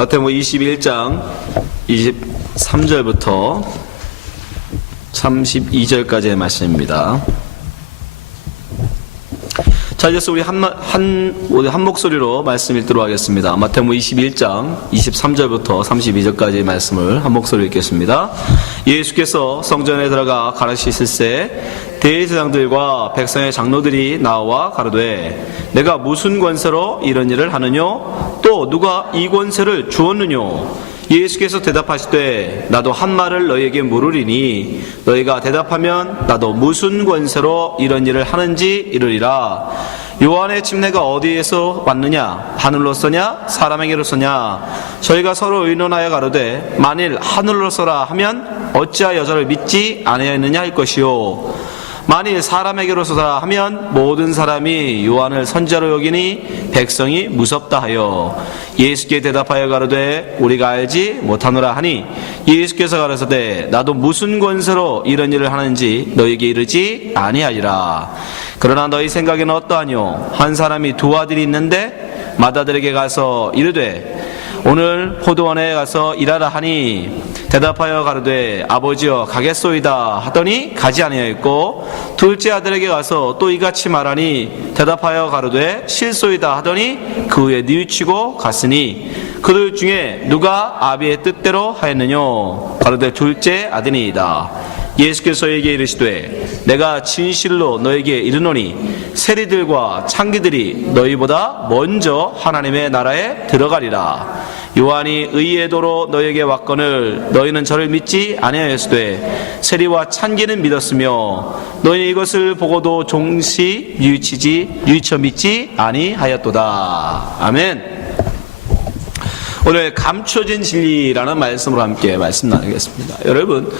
마태복음 21장 23절부터 32절까지의 말씀입니다. 자, 이제서 우리 한 목소리로 말씀 읽도록 하겠습니다. 마태복음 21장 23절부터 32절까지의 말씀을 한 목소리로 읽겠습니다. 예수께서 성전에 들어가 가르치실새 대제사장들과 백성의 장로들이 나와 가로되 내가 무슨 권세로 이런 일을 하느뇨? 또 누가 이 권세를 주었느뇨? 예수께서 대답하시되 나도 한 말을 너희에게 물으리니 너희가 대답하면 나도 무슨 권세로 이런 일을 하는지 이르리라. 요한의 침례가 어디에서 왔느냐? 하늘로서냐? 사람에게로서냐? 저희가 서로 의논하여 가로되 만일 하늘로서라 하면 어찌하여 저를 믿지 아니하였느냐 할 것이요 만일 사람에게로서라 하면 모든 사람이 요한을 선지자로 여기니 백성이 무섭다 하여 예수께 대답하여 가로되 우리가 알지 못하노라 하니 예수께서 가라사대 나도 무슨 권세로 이런 일을 하는지 너희에게 이르지 아니하리라. 그러나 너희 생각에는 어떠하뇨? 한 사람이 두 아들이 있는데 맏아들에게 가서 이르되 오늘 포도원에 가서 일하라 하니 대답하여 가로되 아버지여 가겠소이다 하더니 가지 아니하였고 둘째 아들에게 가서 또 이같이 말하니 대답하여 가로되 싫소이다 하더니 그 후에 뉘우치고 갔으니 그들 중에 누가 아비의 뜻대로 하였느뇨? 가로되 둘째 아들이니이다. 예수께서 저에게 이르시되 내가 진실로 너에게 이르노니 세리들과 창기들이 너희보다 먼저 하나님의 나라에 들어가리라. 요한이 의의 도로 너에게 왔거늘 너희는 저를 믿지 아니하였으되 세리와 창기는 믿었으며 너희는 이것을 보고도 종시 뉘우쳐 믿지 아니하였도다. 아멘. 오늘 감춰진 진리라는 말씀으로 함께 말씀 나누겠습니다. 여러분,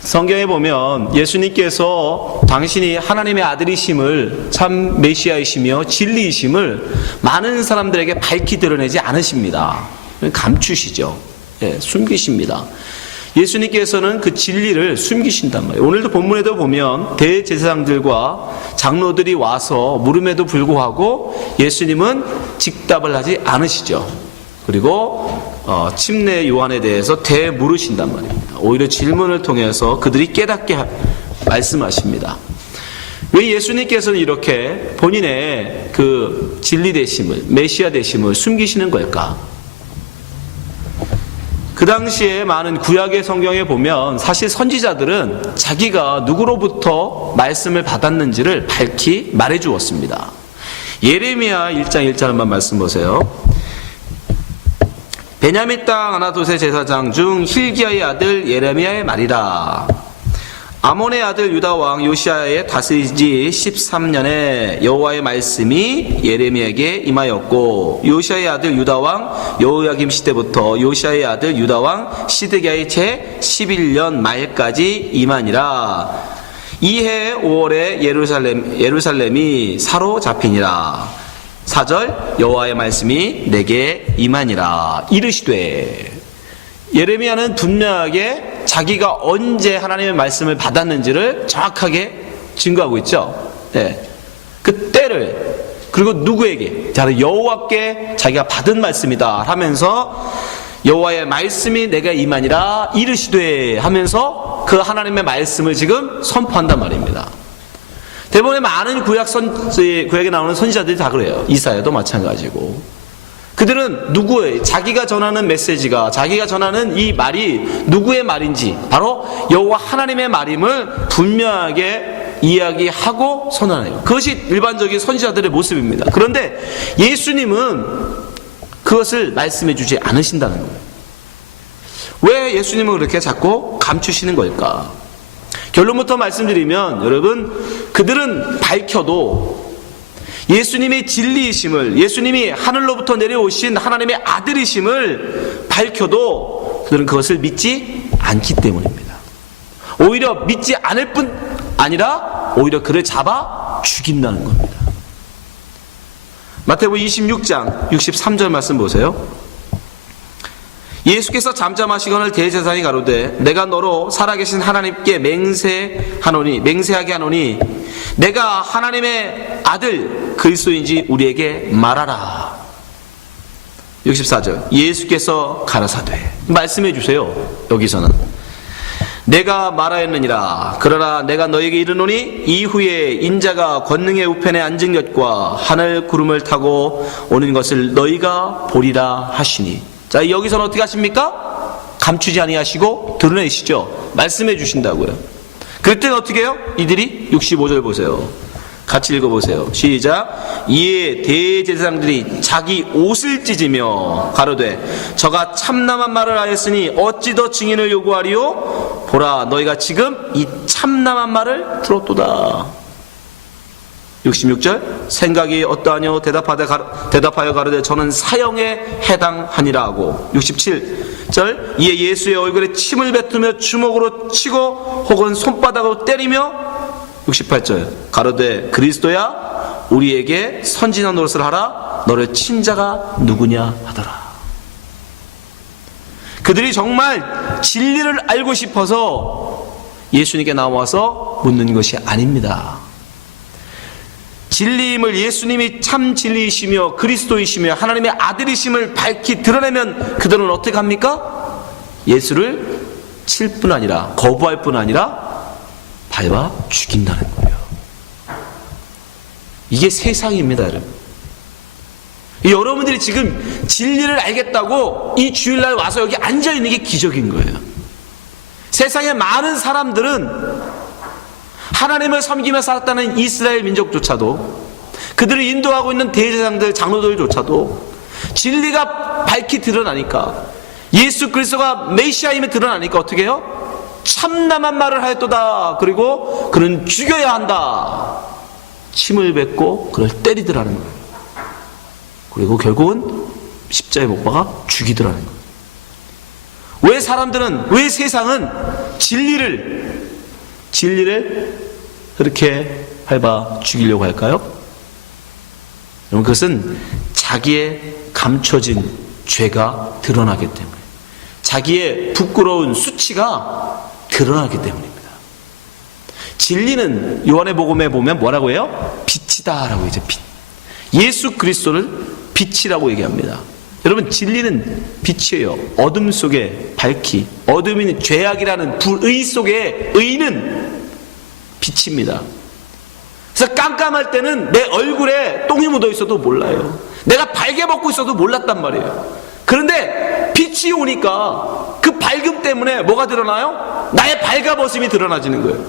성경에 보면 예수님께서 당신이 하나님의 아들이심을 참 메시아이시며 진리이심을 많은 사람들에게 밝히 드러내지 않으십니다. 감추시죠. 숨기십니다. 예수님께서는 그 진리를 숨기신단 말이에요. 오늘도 본문에도 보면 대제사장들과 장로들이 와서 물음에도 불구하고 예수님은 직답을 하지 않으시죠. 그리고 침례 요한에 대해서 대물으신단 말입니다. 오히려 질문을 통해서 그들이 깨닫게 말씀하십니다. 왜 예수님께서는 이렇게 본인의 그 진리 되심을, 메시아 되심을 숨기시는 걸까? 그 당시에 많은 구약의 성경에 보면 사실 선지자들은 자기가 누구로부터 말씀을 받았는지를 밝히 말해 주었습니다. 예레미야 1장 1절 한번 말씀 보세요. 베냐민 땅 아나돗의 제사장 중 힐기야의 아들 예레미야의 말이라. 아몬의 아들 유다 왕 요시야의 다스리지 13년에 여호와의 말씀이 예레미야에게 임하였고 요시야의 아들 유다 왕 여호야김 시대부터 요시야의 아들 유다 왕 시드기야의 제 11년 말까지 임하니라. 이해 5월에 예루살렘이 사로잡히니라. 4절 여호와의 말씀이 내게 임하니라. 이르시되 예레미야는 분명하게 자기가 언제 하나님의 말씀을 받았는지를 정확하게 증거하고 있죠. 그 때를 그리고 누구에게 여호와께 자기가 받은 말씀이다 하면서 여호와의 말씀이 내게 임하니라 이르시되 하면서 그 하나님의 말씀을 지금 선포한단 말입니다. 대부분의 많은 구약에 나오는 선지자들이 다 그래요. 이사야도 마찬가지고. 그들은 누구의 자기가 전하는 메시지가 자기가 전하는 이 말이 누구의 말인지 바로 여호와 하나님의 말임을 분명하게 이야기하고 선언해요. 그것이 일반적인 선지자들의 모습입니다. 그런데 예수님은 그것을 말씀해 주지 않으신다는 거예요. 왜 예수님은 그렇게 자꾸 감추시는 걸까? 결론부터 말씀드리면 여러분, 그들은 밝혀도 예수님의 진리이심을, 예수님이 하늘로부터 내려오신 하나님의 아들이심을 밝혀도 그들은 그것을 믿지 않기 때문입니다. 오히려 믿지 않을 뿐 아니라 오히려 그를 잡아 죽인다는 겁니다. 마태복음 26장 63절 말씀 보세요. 예수께서 잠잠하시거늘 대제사장이 가로되 내가 너로 살아계신 하나님께 맹세하게 하노니 내가 하나님의 아들 그리스도인지 우리에게 말하라. 64절 예수께서 가라사대 말씀해 주세요. 여기서는 내가 말하였느니라. 그러나 내가 너에게 이르노니 이후에 인자가 권능의 우편에 앉은 것과 하늘 구름을 타고 오는 것을 너희가 보리라 하시니. 자, 여기서는 어떻게 하십니까? 감추지 아니하시고 드러내시죠. 말씀해 주신다고요. 그때 어떻게 해요? 이들이 65절 보세요. 같이 읽어보세요. 시작. 이에 대제사장들이 자기 옷을 찢으며 가로되 저가 참남한 말을 하였으니 어찌 더 증인을 요구하리요? 보라, 너희가 지금 이 참남한 말을 들었도다. 66절 생각이 어떠하뇨? 대답하여 가로되 저는 사형에 해당하니라 하고. 67절 이에 예수의 얼굴에 침을 뱉으며 주먹으로 치고 혹은 손바닥으로 때리며. 68절 가로되 그리스도야 우리에게 선지자 노릇을 하라. 너를 친 자가 누구냐 하더라. 그들이 정말 진리를 알고 싶어서 예수님께 나와서 묻는 것이 아닙니다. 진리임을 예수님이 참 진리이시며 그리스도이시며 하나님의 아들이심을 밝히 드러내면 그들은 어떻게 합니까? 예수를 칠 뿐 아니라 거부할 뿐 아니라 밟아 죽인다는 거예요. 이게 세상입니다, 여러분. 여러분들이 지금 진리를 알겠다고 이 주일날 와서 여기 앉아있는 게 기적인 거예요. 세상에 많은 사람들은 하나님을 섬기며 살았다는 이스라엘 민족조차도, 그들을 인도하고 있는 대제사장들, 장로들조차도 진리가 밝히 드러나니까, 예수 그리스도가 메시아임이 드러나니까 어떻게 해요? 참남한 말을 하였도다. 그리고 그는 죽여야 한다. 침을 뱉고 그를 때리더라는 거예요. 그리고 결국은 십자가에 못 박아 죽이더라는 거예요. 왜 사람들은, 왜 세상은 진리를 그렇게 밟아 죽이려고 할까요? 여러분, 그것은 자기의 감춰진 죄가 드러나기 때문에, 자기의 부끄러운 수치가 드러나기 때문입니다. 진리는 요한의 복음에 보면 뭐라고 해요? 빛이다 라고 하죠. 빛. 예수 그리스도를 빛이라고 얘기합니다. 여러분, 진리는 빛이에요. 어둠 속에 밝히, 어둠인 죄악이라는 불의 속에 의는 빛입니다. 그래서 깜깜할 때는 내 얼굴에 똥이 묻어 있어도 몰라요. 내가 발개 벗고 있어도 몰랐단 말이에요. 그런데 빛이 오니까 그 밝음 때문에 뭐가 드러나요? 나의 발가벗음이 드러나지는 거예요.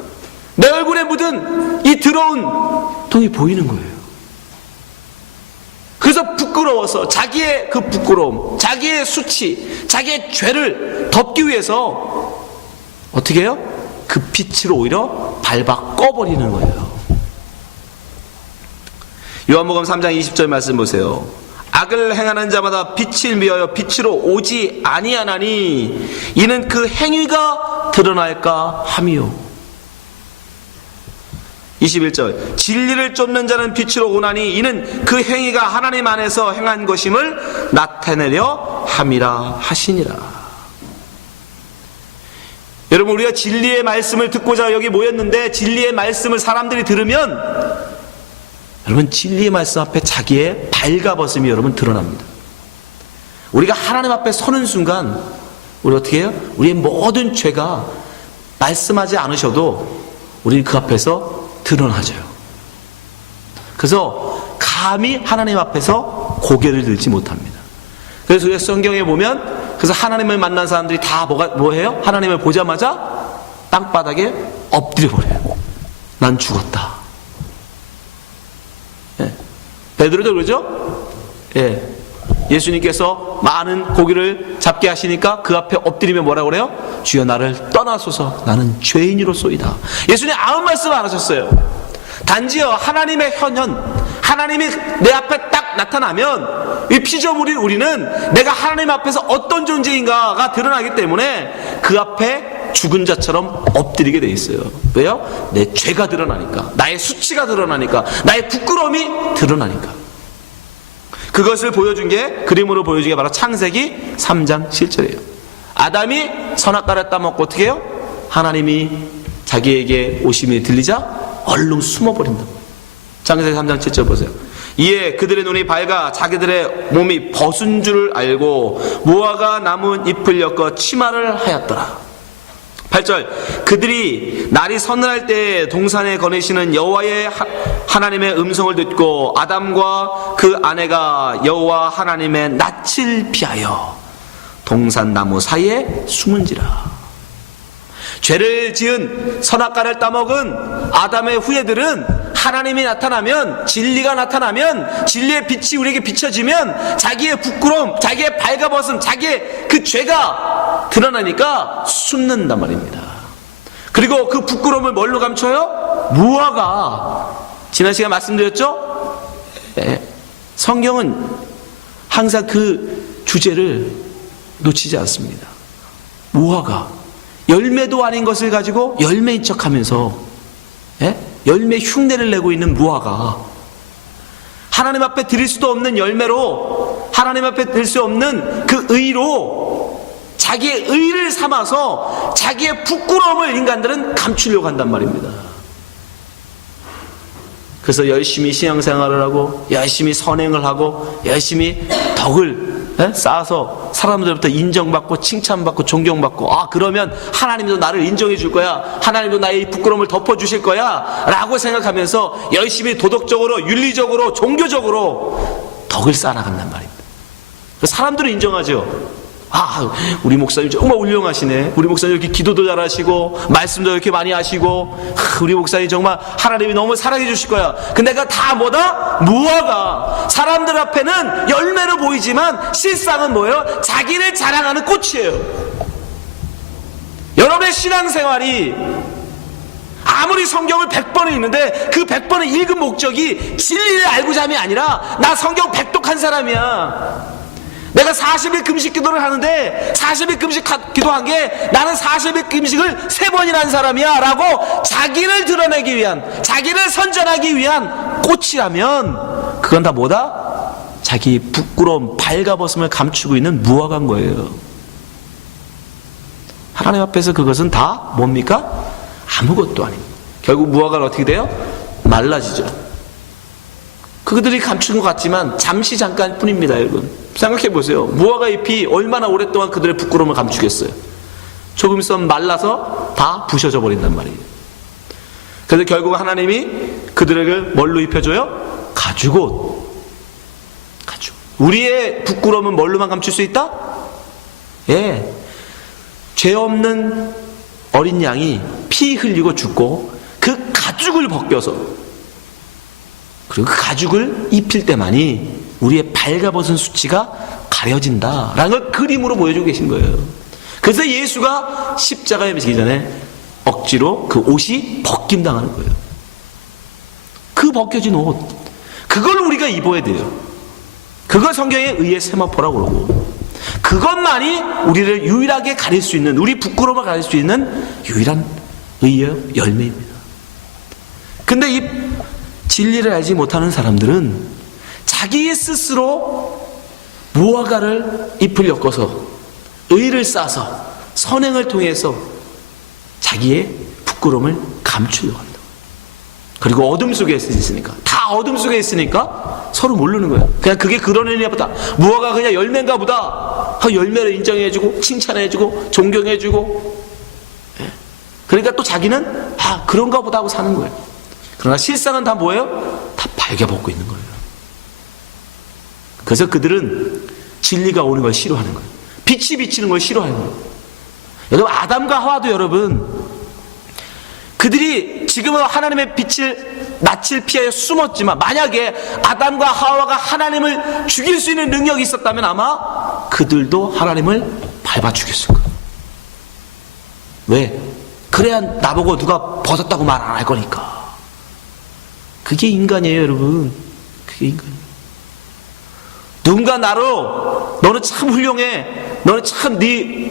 내 얼굴에 묻은 이 더러운 똥이 보이는 거예요. 그래서 부끄러워서 자기의 그 부끄러움, 자기의 수치, 자기의 죄를 덮기 위해서 어떻게 해요? 그 빛을 오히려 밟아 꺼버리는 거예요. 요한복음 3장 20절 말씀 보세요. 악을 행하는 자마다 빛을 미하여 빛으로 오지 아니하나니 이는 그 행위가 드러날까 함이요. 21절 진리를 쫓는 자는 빛으로 오나니 이는 그 행위가 하나님 안에서 행한 것임을 나타내려 함이라 하시니라. 여러분, 우리가 진리의 말씀을 듣고자 여기 모였는데 진리의 말씀을 사람들이 들으면 여러분, 진리의 말씀 앞에 자기의 발가벗음이 여러분 드러납니다. 우리가 하나님 앞에 서는 순간 우리 어떻게 해요? 우리의 모든 죄가 말씀하지 않으셔도 우리는 그 앞에서 드러나져요. 그래서 감히 하나님 앞에서 고개를 들지 못합니다. 그래서 우리가 성경에 보면, 그래서 하나님을 만난 사람들이 다 뭐해요? 하나님을 보자마자 땅바닥에 엎드려 버려요. 난 죽었다. 예. 베드로도 그러죠? 예. 예수님께서 많은 고기를 잡게 하시니까 그 앞에 엎드리면 뭐라고 그래요? 주여 나를 떠나소서, 나는 죄인이로소이다. 예수님 아무 말씀 안 하셨어요. 단지요, 하나님의 현현, 하나님이 내 앞에 딱 나타나면 이 피조물인 우리는 내가 하나님 앞에서 어떤 존재인가가 드러나기 때문에 그 앞에 죽은 자처럼 엎드리게 돼 있어요. 왜요? 내 죄가 드러나니까, 나의 수치가 드러나니까, 나의 부끄러움이 드러나니까. 그것을 보여준 게, 그림으로 보여준 게 바로 창세기 3장 7절이에요. 아담이 선악과를 따먹고 어떻게 해요? 하나님이 자기에게 오심이 들리자 얼른 숨어버린다. 창세기 3장 7절 보세요. 이에 그들의 눈이 밝아 자기들의 몸이 벗은 줄을 알고 무화과 나무 잎을 엮어 치마를 하였더라. 8절 그들이 날이 서늘할 때 동산에 거니시는 여호와의 하나님의 음성을 듣고 아담과 그 아내가 여호와 하나님의 낯을 피하여 동산 나무 사이에 숨은지라. 죄를 지은 선악과를 따먹은 아담의 후예들은 하나님이 나타나면, 진리가 나타나면, 진리의 빛이 우리에게 비춰지면 자기의 부끄러움, 자기의 발가벗음, 자기의 그 죄가 드러나니까 숨는단 말입니다. 그리고 그 부끄러움을 뭘로 감춰요? 무화과. 지난 시간에 말씀드렸죠? 성경은 항상 그 주제를 놓치지 않습니다. 무화과. 열매도 아닌 것을 가지고 열매인 척하면서 열매 흉내를 내고 있는 무화과. 하나님 앞에 드릴 수도 없는 열매로, 하나님 앞에 드릴 수 없는 그 의로 자기의 의를 삼아서 자기의 부끄러움을 인간들은 감추려고 한단 말입니다. 그래서 열심히 신앙생활을 하고 열심히 선행을 하고 열심히 덕을 쌓아서 사람들부터 인정받고 칭찬받고 존경받고, 그러면 하나님도 나를 인정해 줄 거야, 하나님도 나의 부끄러움을 덮어주실 거야 라고 생각하면서 열심히 도덕적으로 윤리적으로 종교적으로 덕을 쌓아나간단 말입니다. 사람들은 인정하죠. 우리 목사님 정말 훌륭하시네, 우리 목사님 이렇게 기도도 잘하시고 말씀도 이렇게 많이 하시고, 우리 목사님 정말 하나님이 너무 사랑해 주실 거야. 근데 내가 다 뭐다? 무화과. 사람들 앞에는 열매로 보이지만 실상은 뭐예요? 자기를 자랑하는 꽃이에요. 여러분의 신앙생활이 아무리 성경을 100번을 읽는데 그 100번을 읽은 목적이 진리를 알고자 함이 아니라 나 성경 100독한 사람이야, 내가 40일 금식 기도를 하는데 40일 금식 기도한 게 나는 40일 금식을 3번이나 한 사람이야 라고 자기를 드러내기 위한, 자기를 선전하기 위한 꽃이라면 그건 다 뭐다? 자기 부끄러움, 발가벗음을 감추고 있는 무화과인 거예요. 하나님 앞에서 그것은 다 뭡니까? 아무것도 아닙니다. 결국 무화과는 어떻게 돼요? 말라지죠. 그들이 감춘 것 같지만 잠시 잠깐 뿐입니다. 여러분 생각해 보세요. 무화과 잎이 얼마나 오랫동안 그들의 부끄러움을 감추겠어요. 조금 있으면 말라서 다 부셔져 버린단 말이에요. 그래서 결국 하나님이 그들에게 뭘로 입혀줘요? 가죽옷. 가죽. 우리의 부끄러움은 뭘로만 감출 수 있다? 죄 없는 어린 양이 피 흘리고 죽고 그 가죽을 벗겨서, 그리고 그 가죽을 입힐 때만이 우리의 발가벗은 수치가 가려진다라는 걸 그림으로 보여주고 계신 거예요. 그래서 예수가 십자가에 매시기 전에 억지로 그 옷이 벗김당하는 거예요. 그 벗겨진 옷, 그걸 우리가 입어야 돼요. 그걸 성경에 의의 세마포라고 그러고, 그것만이 우리를 유일하게 가릴 수 있는, 우리 부끄러움을 가릴 수 있는 유일한 의의 열매입니다. 근데 이 진리를 알지 못하는 사람들은 자기 스스로 무화과를 잎을 엮어서 의를 싸서 선행을 통해서 자기의 부끄러움을 감추려고 한다. 그리고 어둠 속에 있으니까, 다 어둠 속에 있으니까 서로 모르는 거예요. 그냥 그게 그런 의미가 보다, 무화과가 그냥 열매인가 보다, 열매를 인정해주고 칭찬해주고 존경해주고, 그러니까 또 자기는 그런가 보다 하고 사는 거예요. 그러나 실상은 다 뭐예요? 다 발겨벗고 있는 거예요. 그래서 그들은 진리가 오는 걸 싫어하는 거예요. 빛이 비치는 걸 싫어하는 거예요. 여러분 아담과 하와도 여러분, 그들이 지금은 하나님의 낯을 피하여 숨었지만 만약에 아담과 하와가 하나님을 죽일 수 있는 능력이 있었다면 아마 그들도 하나님을 밟아 죽였을 거예요. 왜? 그래야 나보고 누가 벗었다고 말 안 할 거니까. 그게 인간이에요, 여러분. 그게 인간이에요. 누군가 나로 너는 참 훌륭해, 너는 참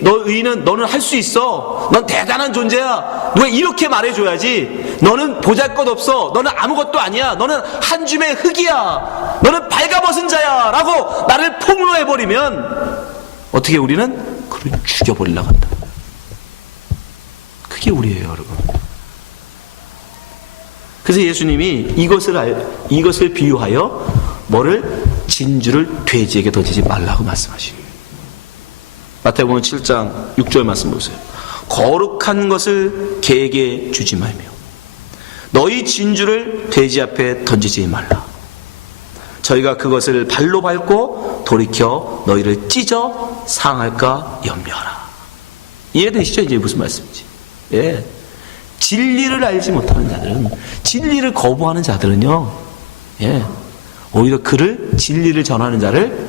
너 의는 너는 할 수 있어, 넌 대단한 존재야, 누가 이렇게 말해줘야지. 너는 보잘것없어, 너는 아무것도 아니야, 너는 한 줌의 흙이야, 너는 발가벗은 자야 라고 나를 폭로해버리면 어떻게 우리는 그를 죽여버리려고 한다. 그게 우리예요, 여러분. 그래서 예수님이 이것을 비유하여 뭐를? 진주를 돼지에게 던지지 말라고 말씀하시고, 마태복음 7장 6절 말씀 보세요. 거룩한 것을 개에게 주지 말며 너희 진주를 돼지 앞에 던지지 말라. 저희가 그것을 발로 밟고 돌이켜 너희를 찢어 상할까 염려하라. 이해되시죠? 이제 무슨 말씀인지. 예. 진리를 알지 못하는 자들은, 진리를 거부하는 자들은요, 예, 오히려 그를, 진리를 전하는 자를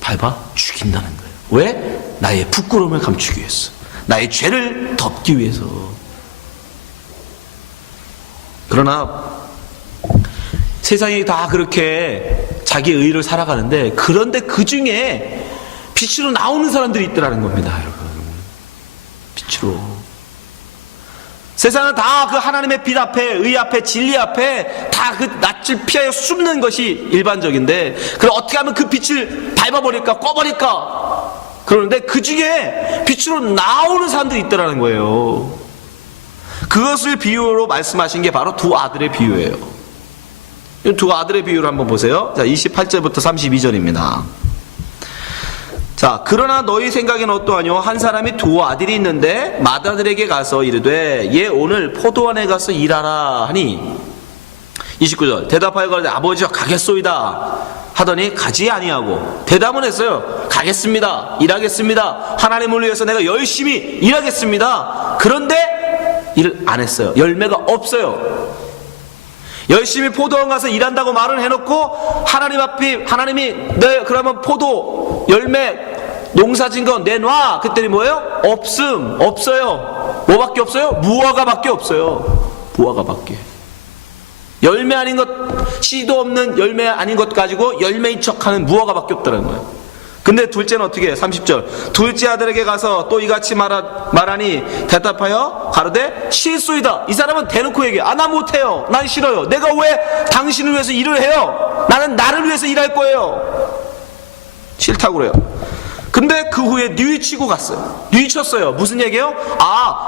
밟아 죽인다는 거예요. 왜? 나의 부끄러움을 감추기 위해서, 나의 죄를 덮기 위해서. 그러나 세상이 다 그렇게 자기 의를 살아가는데, 그런데 그 중에 빛으로 나오는 사람들이 있더라는 겁니다, 여러분. 빛으로. 세상은 다 그 하나님의 빛 앞에, 의 앞에, 진리 앞에 다 그 낯을 피하여 숨는 것이 일반적인데, 그럼 어떻게 하면 그 빛을 밟아버릴까, 꺼버릴까? 그러는데 그 중에 빛으로 나오는 사람들이 있더라는 거예요. 그것을 비유로 말씀하신 게 바로 두 아들의 비유예요. 이 두 아들의 비유를 한번 보세요. 자, 28절부터 32절입니다. 자, 그러나 너희 생각에는 어떠하뇨? 한 사람이 두 아들이 있는데 맏아들에게 가서 이르되 얘 오늘 포도원에 가서 일하라 하니, 29절 대답하여 가로되 아버지여 가겠소이다 하더니 가지 아니하고 대답은 했어요. 가겠습니다. 일하겠습니다. 하나님을 위해서 내가 열심히 일하겠습니다. 그런데 일을 안 했어요. 열매가 없어요. 열심히 포도원 가서 일한다고 말을 해놓고 하나님 앞에, 하나님이 네 그러면 포도 열매 농사진 거 내놔. 그랬더니 뭐예요? 없어요. 뭐밖에 없어요? 무화과밖에 없어요. 무화과밖에. 열매 아닌 것, 씨도 없는 열매 아닌 것 가지고 열매인 척하는 무화과밖에 없다는 거예요. 근데 둘째는 어떻게 해요? 30절 둘째 아들에게 가서 또 이같이 말하니 대답하여 가로되 실소이다. 이 사람은 대놓고 얘기해. 나 못해요. 난 싫어요. 내가 왜 당신을 위해서 일을 해요? 나는 나를 위해서 일할 거예요. 싫다고 그래요. 근데 그 후에 뉘우치고 갔어요. 뉘우쳤어요. 무슨 얘기예요?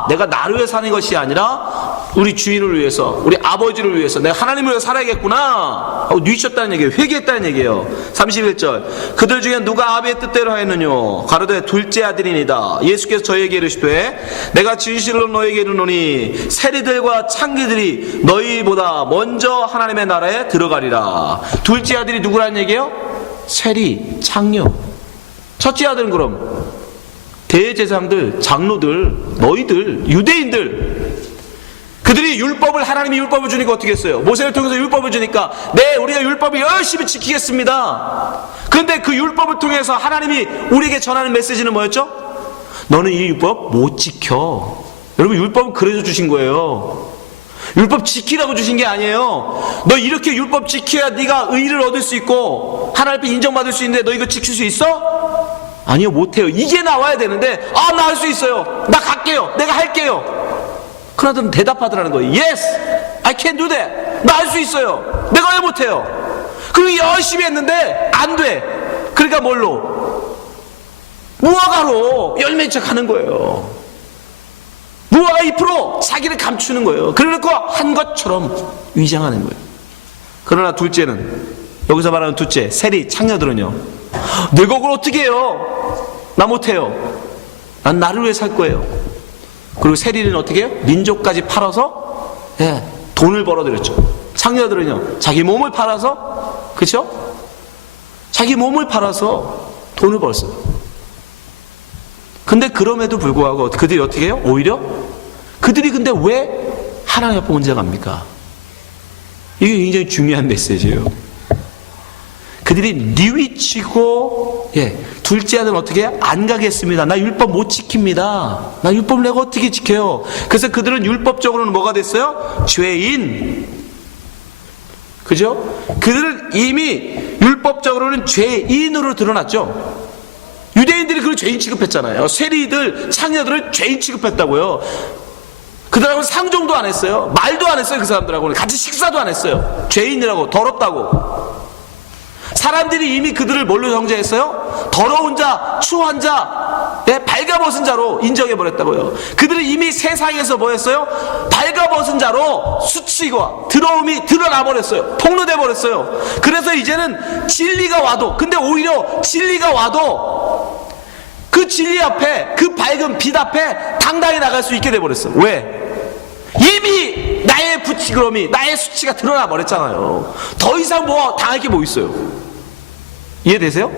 내가 나를 위해 사는 것이 아니라 우리 주인을 위해서, 우리 아버지를 위해서, 내가 하나님을 위해서 살아야겠구나 하고 뉘우쳤다는 얘기예요. 회개했다는 얘기예요. 31절 그들 중에 누가 아비의 뜻대로 하였느뇨? 가로되 둘째 아들이니이다. 예수께서 저희에게 이르시되 내가 진실로 너희에게 이르노니 세리들과 창기들이 너희보다 먼저 하나님의 나라에 들어가리라. 둘째 아들이 누구라는 얘기예요? 세리, 창녀. 첫째 아들은 그럼 대제사장들, 장로들, 너희들, 유대인들, 그들이 율법을, 하나님이 율법을 주니까 어떻게 했어요? 모세를 통해서 율법을 주니까 네 우리가 율법을 열심히 지키겠습니다. 그런데 그 율법을 통해서 하나님이 우리에게 전하는 메시지는 뭐였죠? 너는 이 율법 못 지켜. 여러분, 율법은 그래서 주신 거예요. 율법 지키라고 주신 게 아니에요. 너 이렇게 율법 지켜야 네가 의를 얻을 수 있고 하나님 앞에 인정받을 수 있는데 너 이거 지킬 수 있어? 아니요, 못해요. 이게 나와야 되는데 나 할 수 있어요. 나 갈게요. 내가 할게요. 그러더니 대답하더라는 거예요. Yes, I can do that. 나 할 수 있어요. 내가 왜 못해요? 그리고 열심히 했는데 안 돼. 그러니까 뭘로? 무화과로 열매인 척 하는 거예요. 무화과 잎으로 자기를 감추는 거예요. 그래놓고 한 것처럼 위장하는 거예요. 그러나 둘째는, 여기서 말하는 둘째, 세리, 창녀들은요, 내가 그걸 어떻게 해요? 나 못해요. 난 나를 위해 살 거예요. 그리고 세리는 어떻게 해요? 민족까지 팔아서 돈을 벌어들였죠. 창녀들은요, 자기 몸을 팔아서, 그렇죠? 자기 몸을 팔아서 돈을 벌었어요. 근데 그럼에도 불구하고 그들이 어떻게 해요? 오히려 그들이 근데 왜 하나님 앞에 혼자 갑니까? 이게 굉장히 중요한 메시지예요. 그들이 뉘우치고 둘째 아들은 어떻게 해요? 안 가겠습니다. 나 율법 못 지킵니다. 나 율법을 내가 어떻게 지켜요? 그래서 그들은 율법적으로는 뭐가 됐어요? 죄인. 그죠? 그들은 이미 율법적으로는 죄인으로 드러났죠. 유대인들이 그걸 죄인 취급했잖아요. 세리들, 창녀들을 죄인 취급했다고요. 그들하고는 상종도 안 했어요. 말도 안 했어요. 그 사람들하고는 같이 식사도 안 했어요. 죄인이라고, 더럽다고. 사람들이 이미 그들을 뭘로 정죄했어요? 더러운 자, 추한 자, 발가벗은 자로 인정해버렸다고요. 그들은 이미 세상에서 뭐 했어요? 발가벗은 자로 수치가 더러움이 드러나 버렸어요. 폭로돼 버렸어요. 그래서 이제는 진리가 와도, 근데 오히려 진리가 와도 그 진리 앞에, 그 밝은 빛 앞에 당당히 나갈 수 있게 돼 버렸어요. 왜? 이미 나의 부치그러움이, 나의 수치가 드러나 버렸잖아요. 더 이상 뭐 당할 게 뭐 있어요? 이해되세요?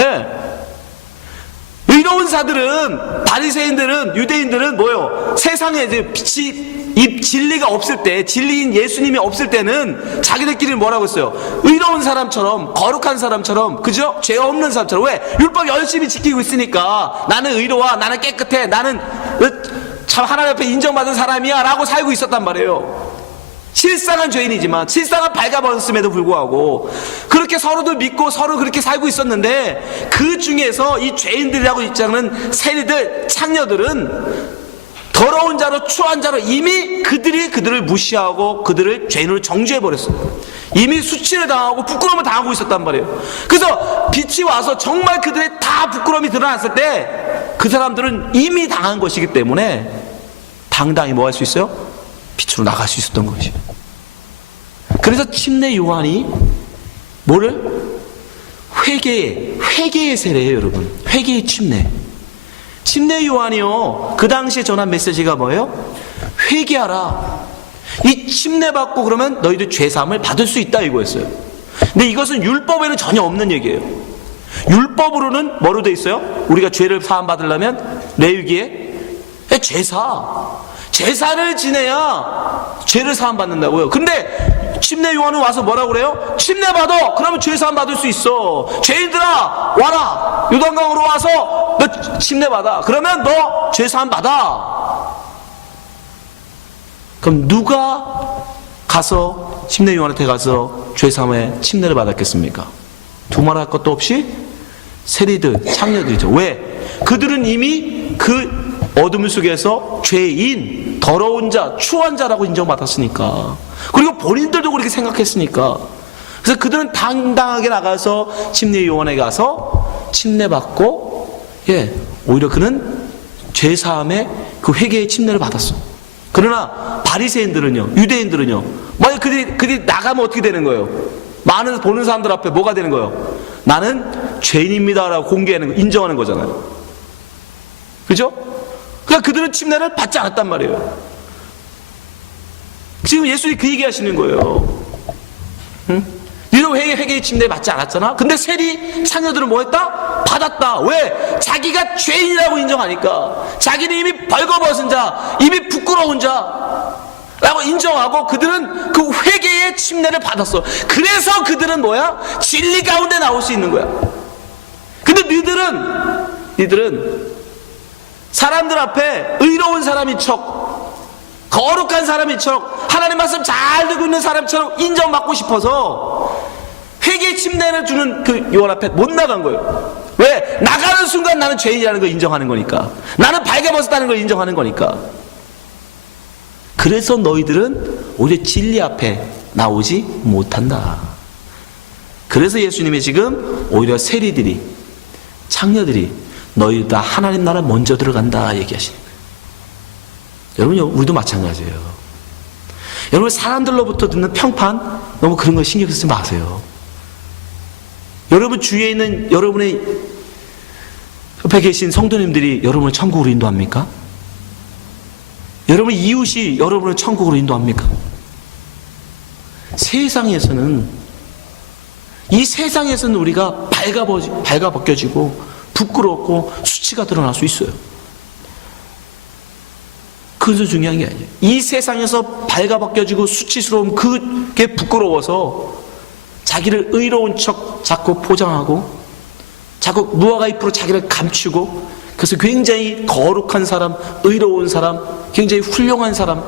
예. 네. 의로운 자들은, 바리새인들은, 유대인들은 뭐요? 세상에 이제 빛이, 이 진리가 없을 때, 진리인 예수님이 없을 때는 자기들끼리 뭐라고 했어요? 의로운 사람처럼, 거룩한 사람처럼, 그죠? 죄 없는 사람처럼. 왜? 율법 열심히 지키고 있으니까 나는 의로워, 나는 깨끗해, 나는 참 하나님 앞에 인정받은 사람이야 라고 살고 있었단 말이에요. 실상은 죄인이지만, 실상은 발가벗었음에도 불구하고 그렇게 서로도 믿고 서로 그렇게 살고 있었는데, 그 중에서 이 죄인들이라고 입장하는 세리들, 창녀들은 더러운 자로, 추한 자로 이미 그들을 무시하고 그들을 죄인으로 정죄해버렸어요. 이미 수치를 당하고 부끄러움을 당하고 있었단 말이에요. 그래서 빛이 와서 정말 그들의 다 부끄러움이 드러났을 때 그 사람들은 이미 당한 것이기 때문에 당당히 뭐 할 수 있어요? 빛으로 나갈 수 있었던 것이에요. 그래서 침례 요한이 뭐를? 회개의 세례예요, 여러분. 회개의 침례. 침례 요한이요, 그 당시에 전한 메시지가 뭐예요? 회개하라. 이 침례 받고 그러면 너희들 죄사함을 받을 수 있다, 이거였어요. 근데 이것은 율법에는 전혀 없는 얘기예요. 율법으로는 뭐로 돼 있어요? 우리가 죄를 사함 받으려면 레위기에 제사를 지내야 죄를 사함 받는다고요. 근데 침례 요한은 와서 뭐라고 그래요? 침례 받아. 그러면 죄 사함 받을 수 있어. 죄인들아 와라. 요단강으로 와서 너 침례 받아. 그러면 너 죄 사함 받아. 그럼 누가 가서 침례 요한한테 가서 죄 사함의 침례를 받았겠습니까? 두말할 것도 없이 세리들, 창녀들이죠. 왜? 그들은 이미 그 어둠 속에서 죄인, 더러운 자, 추한 자라고 인정받았으니까. 그리고 본인들도 그렇게 생각했으니까. 그래서 그들은 당당하게 나가서 침례 요한에 가서 침례 받고, 오히려 그는 죄 사함의 그 회개의 침례를 받았어. 그러나 바리새인들은요, 유대인들은요, 만약 그들이 나가면 어떻게 되는 거예요? 많은 보는 사람들 앞에 뭐가 되는 거예요? 나는 죄인입니다라고 공개하는 거, 인정하는 거잖아요. 그죠? 그러니까 그들은 침례를 받지 않았단 말이에요. 지금 예수님이 그 얘기 하시는 거예요. 응? 너희는 회개의 침례 받지 않았잖아? 근데 세리 창녀들은 뭐 했다? 받았다. 왜? 자기가 죄인이라고 인정하니까. 자기는 이미 벌거벗은 자, 이미 부끄러운 자 라고 인정하고 그들은 그 회개의 침례를 받았어. 그래서 그들은 뭐야? 진리 가운데 나올 수 있는 거야. 근데 니들은 사람들 앞에 의로운 사람인 척, 거룩한 사람인 척, 하나님 말씀 잘 듣고 있는 사람처럼 인정받고 싶어서 회개 침례를 주는 그 요한 앞에 못 나간 거예요. 왜? 나가는 순간 나는 죄인이라는 걸 인정하는 거니까. 나는 발가벗었다는 걸 인정하는 거니까. 그래서 너희들은 오히려 진리 앞에 나오지 못한다. 그래서 예수님이 지금 오히려 세리들이, 창녀들이 너희 다 하나님 나라 먼저 들어간다 얘기하시는 거예요. 여러분요, 우리도 마찬가지예요. 여러분, 사람들로부터 듣는 평판 너무 그런 거 신경 쓰지 마세요. 여러분 주위에 있는 여러분의 옆에 계신 성도님들이 여러분을 천국으로 인도합니까? 여러분 이웃이 여러분을 천국으로 인도합니까? 이 세상에서는 우리가 발가벗겨지고 부끄럽고 수치가 드러날 수 있어요. 그것은 중요한 게 아니에요. 이 세상에서 발가벗겨지고 수치스러움, 그게 부끄러워서 자기를 의로운 척 자꾸 포장하고 자꾸 무화과 잎으로 자기를 감추고, 그래서 굉장히 거룩한 사람, 의로운 사람, 굉장히 훌륭한 사람,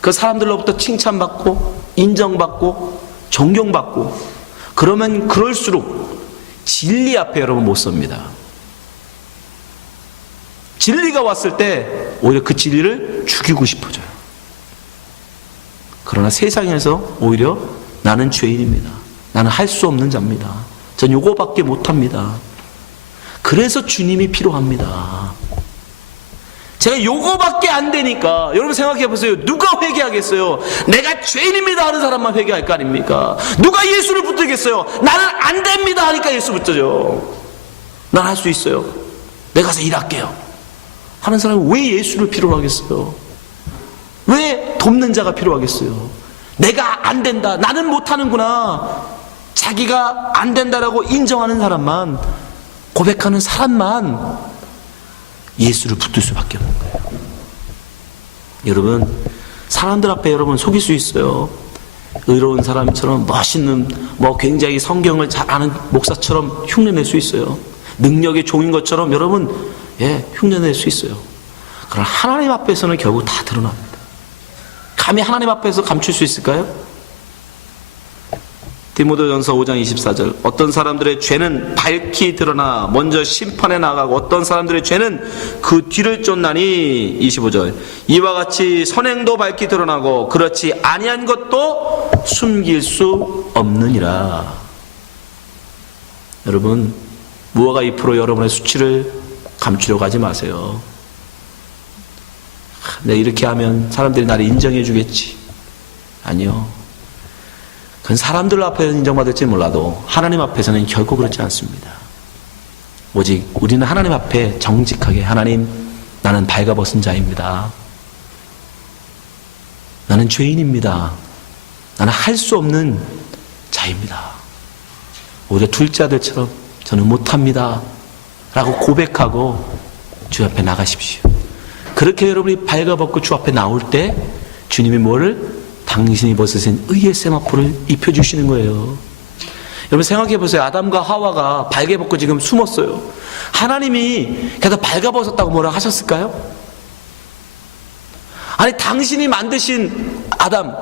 그 사람들로부터 칭찬받고 인정받고 존경받고, 그러면 그럴수록 진리 앞에 여러분 못 섭니다. 진리가 왔을 때 오히려 그 진리를 죽이고 싶어져요. 그러나 세상에서 오히려 나는 죄인입니다. 나는 할 수 없는 자입니다. 전 요거밖에 못합니다. 그래서 주님이 필요합니다. 제가 요거밖에 안 되니까 여러분 생각해 보세요. 누가 회개하겠어요? 내가 죄인입니다 하는 사람만 회개할 거 아닙니까? 누가 예수를 붙들겠어요? 나는 안 됩니다 하니까 예수 붙들죠. 난 할 수 있어요. 내가 가서 일할게요 하는 사람은 왜 예수를 필요로 하겠어요? 왜 돕는 자가 필요하겠어요? 내가 안 된다, 나는 못하는구나, 자기가 안 된다라고 인정하는 사람만, 고백하는 사람만 예수를 붙들 수밖에 없는 거예요. 여러분, 사람들 앞에 여러분 속일 수 있어요. 의로운 사람처럼 멋있는, 굉장히 성경을 잘 아는 목사처럼 흉내낼 수 있어요. 능력의 종인 것처럼 여러분 흉내낼 수 있어요. 그러나 하나님 앞에서는 결국 다 드러납니다. 감히 하나님 앞에서 감출 수 있을까요? 디모데전서 5장 24절, 어떤 사람들의 죄는 밝히 드러나 먼저 심판에 나가고 어떤 사람들의 죄는 그 뒤를 쫓나니. 25절, 이와 같이 선행도 밝히 드러나고 그렇지 아니한 것도 숨길 수 없느니라. 여러분, 무화과 잎으로 여러분의 수치를 감추려고 하지 마세요. 내가 이렇게 하면 사람들이 나를 인정해 주겠지. 아니요. 그건 사람들 앞에서는 인정받을지 몰라도 하나님 앞에서는 결코 그렇지 않습니다. 오직 우리는 하나님 앞에 정직하게, 하나님, 나는 발가벗은 자입니다. 나는 죄인입니다. 나는 할 수 없는 자입니다. 오히려 둘째 아들처럼 저는 못합니다 라고 고백하고 주 앞에 나가십시오. 그렇게 여러분이 발가벗고 주 앞에 나올 때 주님이 뭐를? 당신이 벗으신 의의 세마포를 입혀주시는 거예요. 여러분 생각해 보세요. 아담과 하와가 발가벗고 지금 숨었어요. 하나님이 그래서 발가벗었다고 뭐라 하셨을까요? 아니, 당신이 만드신 아담,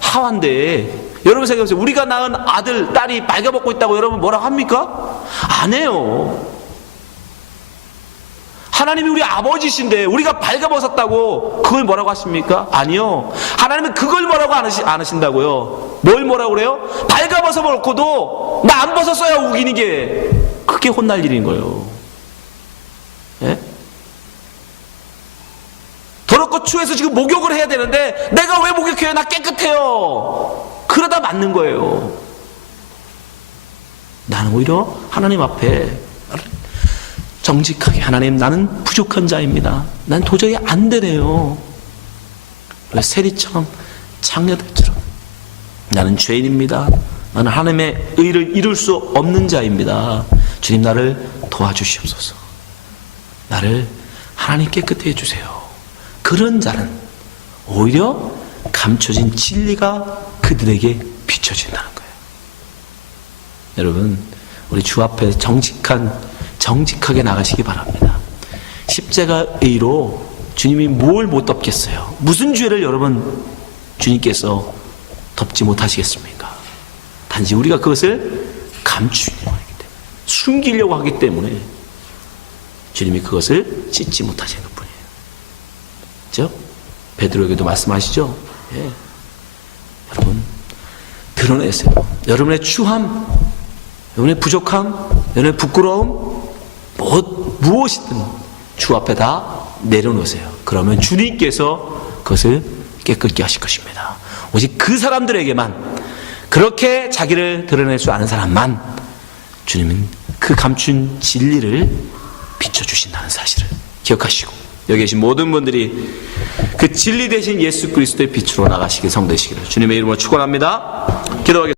하와인데 여러분 생각해 보세요. 우리가 낳은 아들, 딸이 발가벗고 있다고 여러분 뭐라고 합니까? 안 해요. 하나님이 우리 아버지신데 우리가 발가벗었다고 그걸 뭐라고 하십니까? 아니요. 하나님은 그걸 뭐라고 안 하신다고요. 뭘 뭐라고 그래요? 발가벗어 놓고도 나 안 벗었어요 우기는 게, 그게 혼날 일인 거예요. 예? 더럽고 추해서 지금 목욕을 해야 되는데 내가 왜 목욕해요? 나 깨끗해요. 그러다 맞는 거예요. 나는 오히려 하나님 앞에 정직하게, 하나님, 나는 부족한 자입니다. 난 도저히 안 되네요. 세리처럼, 장녀들처럼 나는 죄인입니다. 나는 하나님의 의를 이룰 수 없는 자입니다. 주님, 나를 도와주시옵소서. 나를 하나님 깨끗게 해주세요. 그런 자는 오히려 감춰진 진리가 그들에게 비춰진다는 거예요. 여러분, 우리 주 앞에 정직하게 나가시기 바랍니다. 십자가 의로 주님이 뭘 못 덮겠어요? 무슨 죄를 여러분 주님께서 덮지 못하시겠습니까? 단지 우리가 그것을 감추려고 하기 때문에, 숨기려고 하기 때문에 주님이 그것을 씻지 못하시는 것뿐이에요. 그렇죠? 베드로에게도 말씀하시죠? 예. 여러분, 드러내세요. 여러분의 추함, 여러분의 부족함, 여러분의 부끄러움, 무엇이든 주 앞에 다 내려놓으세요. 그러면 주님께서 그것을 깨끗게 하실 것입니다. 오직 그 사람들에게만, 그렇게 자기를 드러낼 수 아는 사람만 주님은 그 감춘 진리를 비춰주신다는 사실을 기억하시고, 여기 계신 모든 분들이 그 진리 되신 예수 그리스도의 빛으로 나가시길, 성되시기를 주님의 이름으로 축원합니다. 기도하겠습니다.